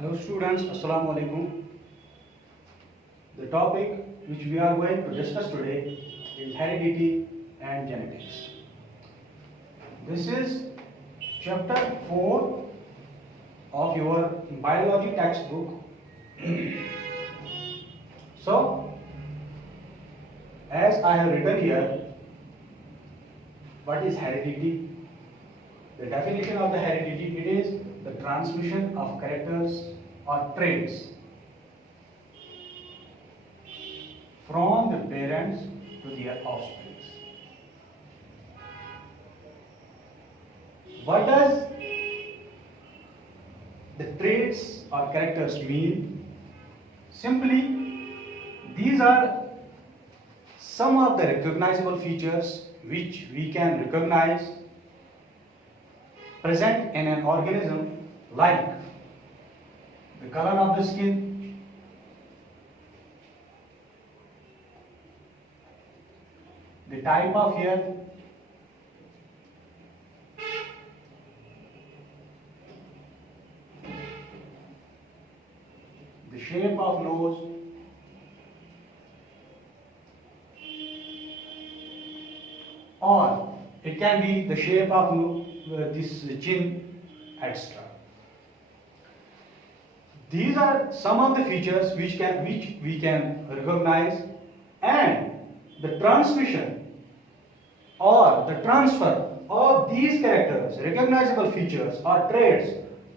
Hello students, Assalamu alaikum. The topic which we are going to discuss today is heredity and genetics. This is chapter 4 of your biology textbook. So, as I have written here, what is heredity? The definition of the heredity, it is the transmission of characters or traits from the parents to their offspring. What does the traits or characters mean? Simply, these are some of the recognizable features which we can recognize present in an organism, like the color of the skin, the type of hair, the shape of nose, or it can be the shape of this chin, etc. These are some of the features which we can recognize, and the transmission or the transfer of these characters, recognizable features or traits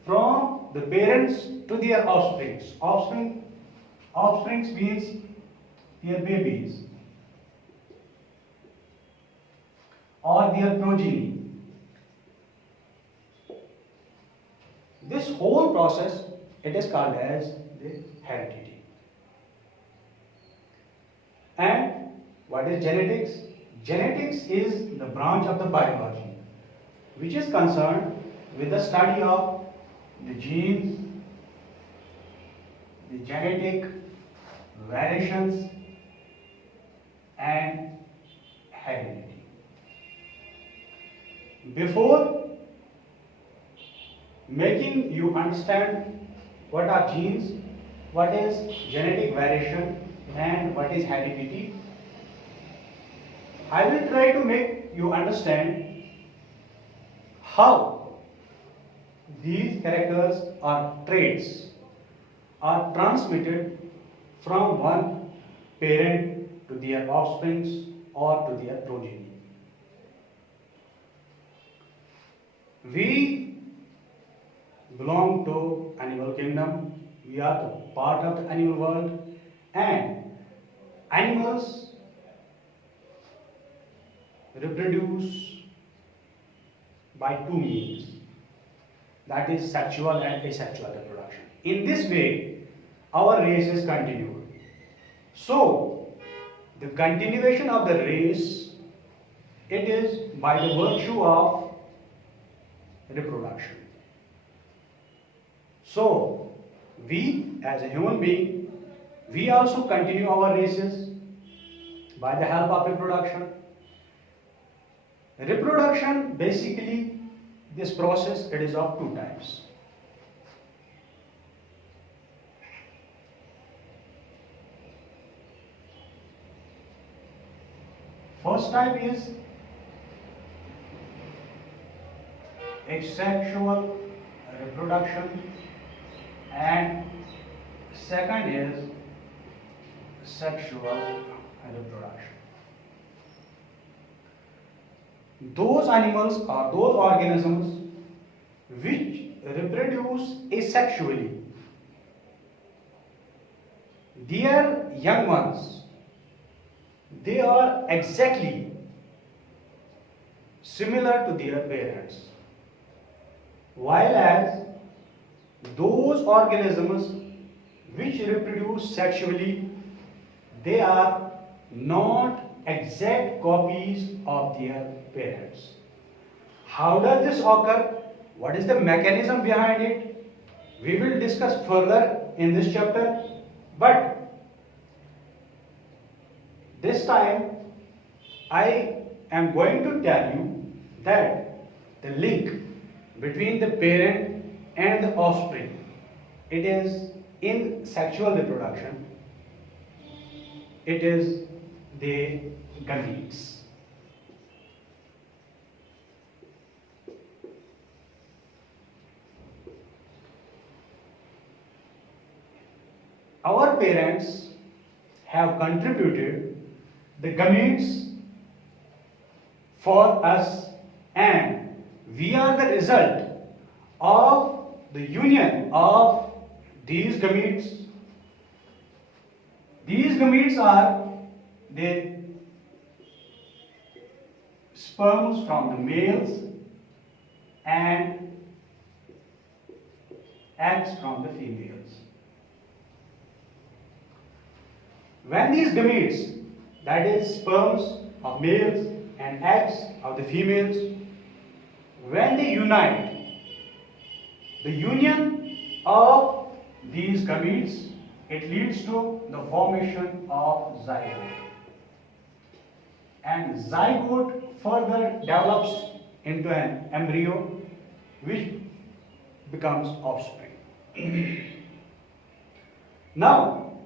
from the parents to their offsprings. Offsprings means their babies or their progeny. This whole process, it is called as the heredity. And what is genetics? Genetics is the branch of the biology which is concerned with the study of the genes, the genetic variations, and heredity. Before making you understand what are genes, what is genetic variation, and what is heredity, I will try to make you understand how these characters or traits are transmitted from one parent to their offsprings or to their progeny. We belong to animal kingdom. We are the part of the animal world, and animals reproduce by two means, that is sexual and asexual reproduction. In this way, our race is continued. So, the continuation of the race, it is by the virtue of reproduction. So, we as a human being, we also continue our races by the help of reproduction. Reproduction, basically, this process, it is of two types. First type is asexual reproduction, and second is sexual reproduction. Those animals or those organisms which reproduce asexually, their young ones, they are exactly similar to their parents, while as those organisms which reproduce sexually, they are not exact copies of their parents. How does this occur? What is the mechanism behind it? We will discuss further in this chapter, but this time I am going to tell you that the link between the parent and the offspring, it is in sexual reproduction, it is the gametes. Our parents have contributed the gametes for us, and we are the result of the union of these gametes. These gametes are the sperms from the males and eggs from the females. When these gametes, that is sperms of males and eggs of the females, when they unite, the union of these gametes, it leads to the formation of zygote. And zygote further develops into an embryo which becomes offspring. Now,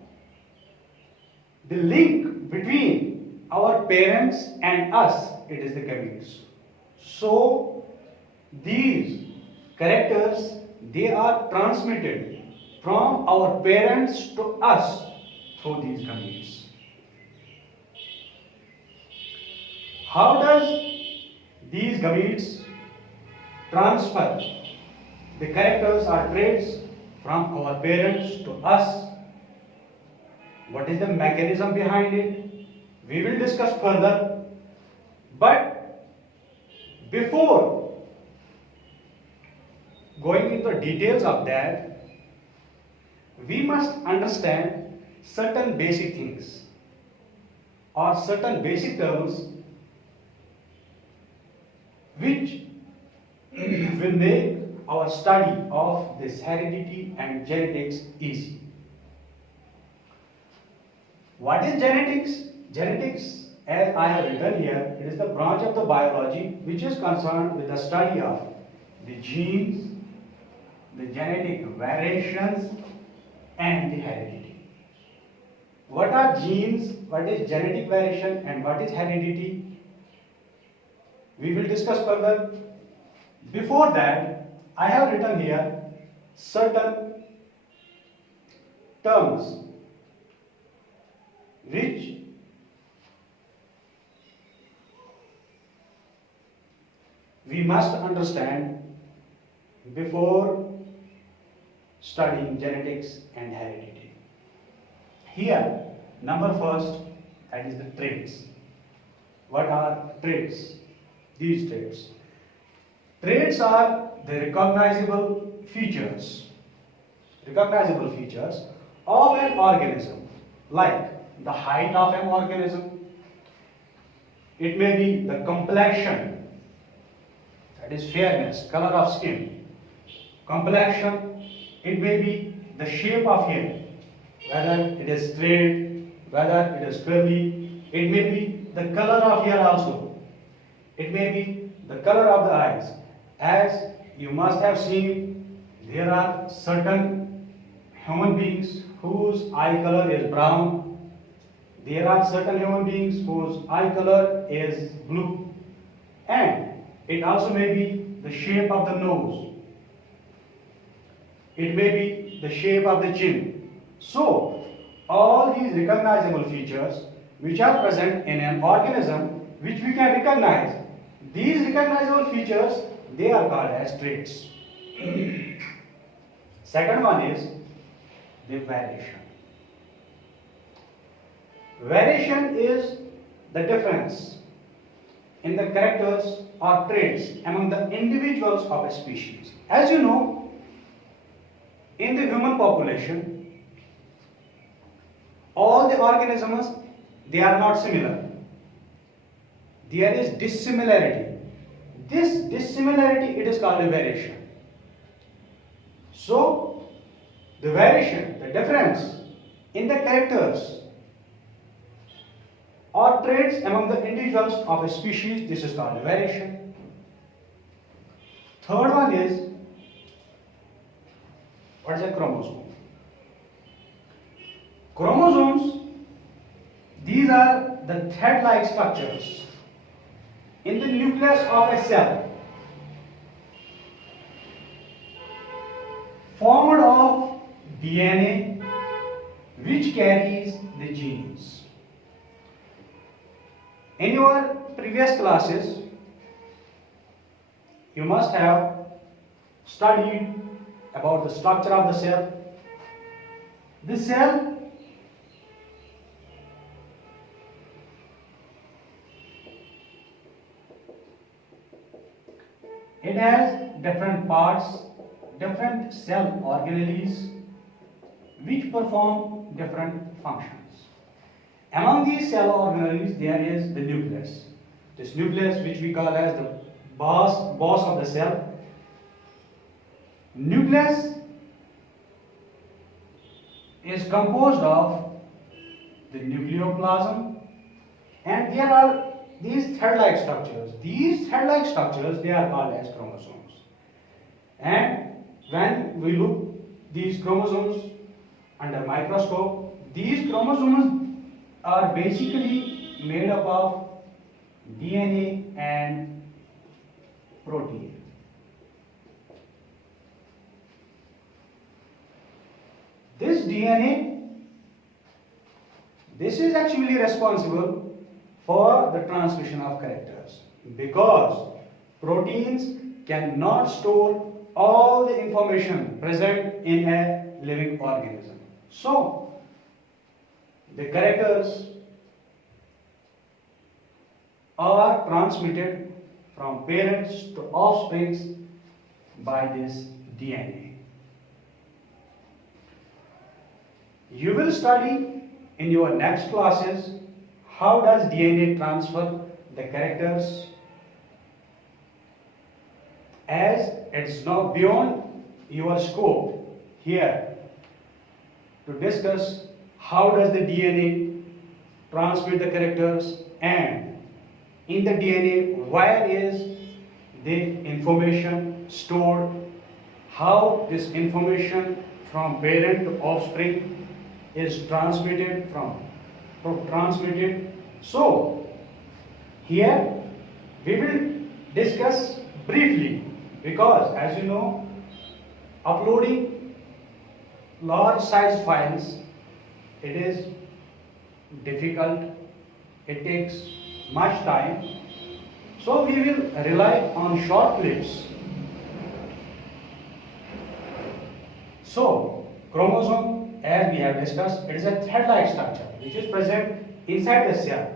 the link between our parents and us, it is the gametes. So, these characters, they are transmitted from our parents to us through these gametes. How does these gametes transfer the characters or traits from our parents to us? What is the mechanism behind it? We will discuss further. But before going into the details of that, we must understand certain basic things or certain basic terms which will make our study of this heredity and genetics easy. What is genetics? Genetics, as I have written here, it is the branch of the biology which is concerned with the study of the genes, the genetic variations, and the heredity. What are genes, what is genetic variation, and what is heredity? We will discuss further. Before that, I have written here certain terms which we must understand before studying genetics and heredity. Here, number first, that is the traits. What are traits? These traits. Traits are the recognizable features of an organism, like the height of an organism. It may be the complexion, that is fairness, color of skin. Complexion, it may be the shape of hair, whether it is straight, whether it is curly. It may be the color of hair also. It may be the color of the eyes. As you must have seen, there are certain human beings whose eye color is brown. There are certain human beings whose eye color is blue. And it also may be the shape of the nose. It may be the shape of the chin. So, all these recognizable features which are present in an organism which we can recognize, these recognizable features, they are called as traits. Second one is the variation. Variation is the difference in the characters or traits among the individuals of a species. As you know, in the human population, all the organisms, they are not similar. There is dissimilarity. This dissimilarity, it is called a variation. So, the variation, the difference in the characters or traits among the individuals of a species, this is called a variation. Third one is What is a chromosome? Chromosomes, these are the thread-like structures in the nucleus of a cell formed of DNA which carries the genes. In your previous classes, you must have studied about the structure of the cell. The cell it has different parts, different cell organelles which perform different functions. Among these cell organelles there is the nucleus. This nucleus which we call as the boss of the cell. Nucleus is composed of the nucleoplasm, and there are these thread-like structures. These thread-like structures, they are called as chromosomes. And when we look these chromosomes under microscope, these chromosomes are basically made up of DNA and protein. This DNA, this is actually responsible for the transmission of characters, because proteins cannot store all the information present in a living organism. So, the characters are transmitted from parents to offsprings by this DNA. You will study in your next classes how does DNA transfer the characters, as it's now beyond your scope here to discuss how does the DNA transmit the characters, and in the DNA where is the information stored, how this information from parent to offspring is transmitted. So here we will discuss briefly, because as you know, uploading large size files, it is difficult, it takes much time, so we will rely on short clips. So chromosome, as we have discussed, it is a thread-like structure which is present inside the cell,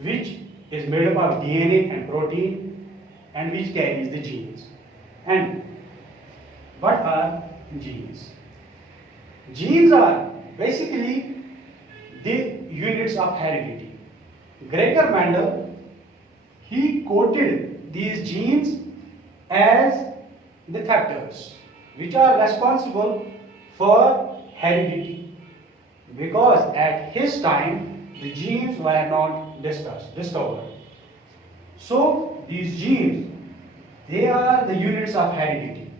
which is made up of DNA and protein, and which carries the genes. And what are genes? Genes are basically the units of heredity. Gregor Mendel, he quoted these genes as the factors which are responsible for heredity, because at his time the genes were not discovered. So these genes, they are the units of heredity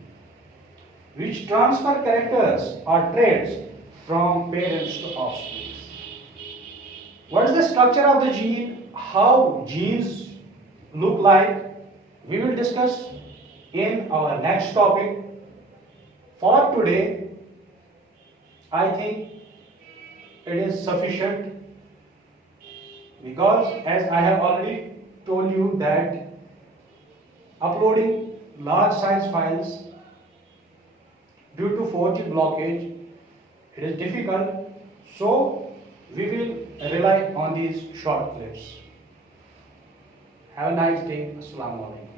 which transfer characters or traits from parents to offspring. What is the structure of the gene? How genes look like? We will discuss in our next topic. For today, I think it is sufficient, because as I have already told you that uploading large size files due to 4G blockage, it is difficult, so we will rely on these short clips. Have a nice day. Assalamu alaikum.